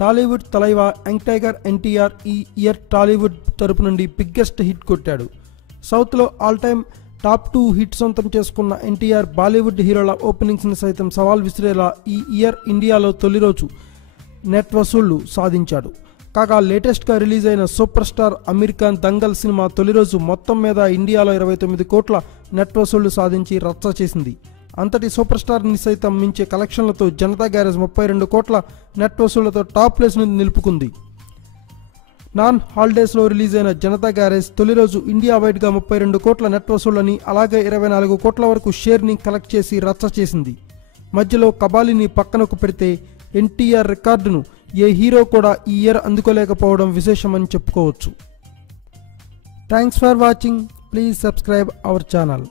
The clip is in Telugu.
టాలీవుడ్ తలైవా యంగ్ టైగర్ ఎన్టీఆర్ ఈ ఇయర్ టాలీవుడ్ తరపు నుండి బిగ్గెస్ట్ హిట్ కొట్టాడు. సౌత్లో ఆల్ టైమ్ టాప్ 2 హిట్ సొంతం చేసుకున్న ఎన్టీఆర్ బాలీవుడ్ హీరోల ఓపెనింగ్స్ని సైతం సవాల్ విసిరేలా ఈ ఇయర్ ఇండియాలో తొలి రోజు నెట్ వసూళ్లు సాధించాడు. కాగా లేటెస్ట్గా రిలీజ్ అయిన super star Aamir Khan Dangal cinema తొలి రోజు మొత్తం మీద ఇండియాలో 29 కోట్ల నెట్ వసూళ్లు సాధించి రచ్చ చేసింది. అంతటి సూపర్ స్టార్ని సైతం మించే కలెక్షన్లతో జనతా గ్యారేజ్ 32 కోట్ల నెట్ వసూళ్లతో టాప్ ప్లేస్ను నిలుపుకుంది. నాన్ హాలిడేస్లో రిలీజ్ అయిన జనతా గ్యారేజ్ తొలి రోజు ఇండియా వైడ్గా 32 కోట్ల నెట్ వసూళ్లని, అలాగే 24 కోట్ల వరకు షేర్ని కలెక్ట్ చేసి రచ్చ చేసింది. మధ్యలో కబాలీని పక్కనకు పెడితే ఎన్టీఆర్ రికార్డును ఏ హీరో కూడా ఈ ఇయర్ అందుకోలేకపోవడం విశేషమని చెప్పుకోవచ్చు. Thanks for watching. Please subscribe our channel.